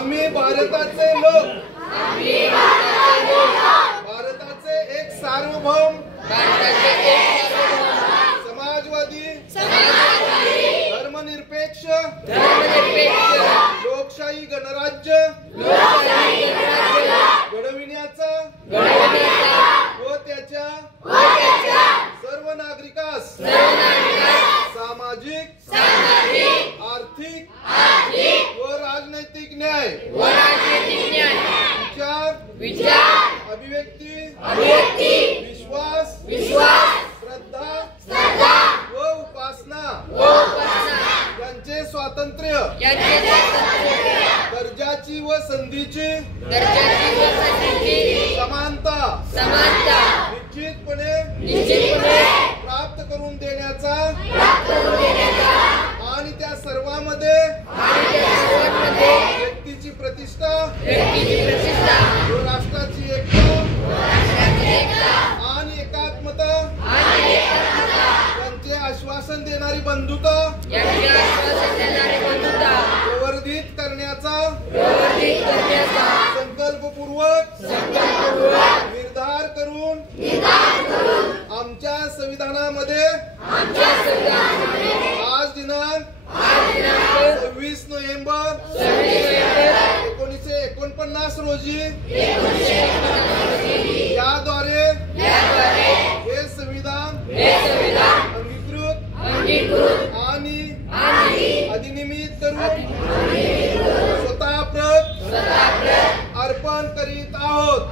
आम्ही भारताचे लोक भारताचे एक सार्वभौम समाजवादी धर्मनिरपेक्ष लोकशाही गणराज्य घडविण्याचा व त्याच्या सर्व नागरिकास सामाजिक आर्थिक व राजनैतिक न्याय विचार अभिव्यक्ती विश्वास श्रद्धा व उपासना यांचे स्वातंत्र्य दर्जाची व संधीची समानता निश्चितपणे प्राप्त करून देण्याचा आणि त्या सर्वांमध्ये व्यक्तीची प्रतिष्ठा व राष्ट्राची एकता आणि एकात्मता यांचे आश्वासन देणारी बंधुता प्रवर्धित करण्याचा संकल्पपूर्वक निर्धार करून आमच्या संविधानामध्ये आज दिनांक 26 नोव्हेंबर 1949 रोजी याद्वारे हे संविधान अंगीकृत आणि अधिनियमित करून स्वतः प्रत अर्पण करीत आहोत।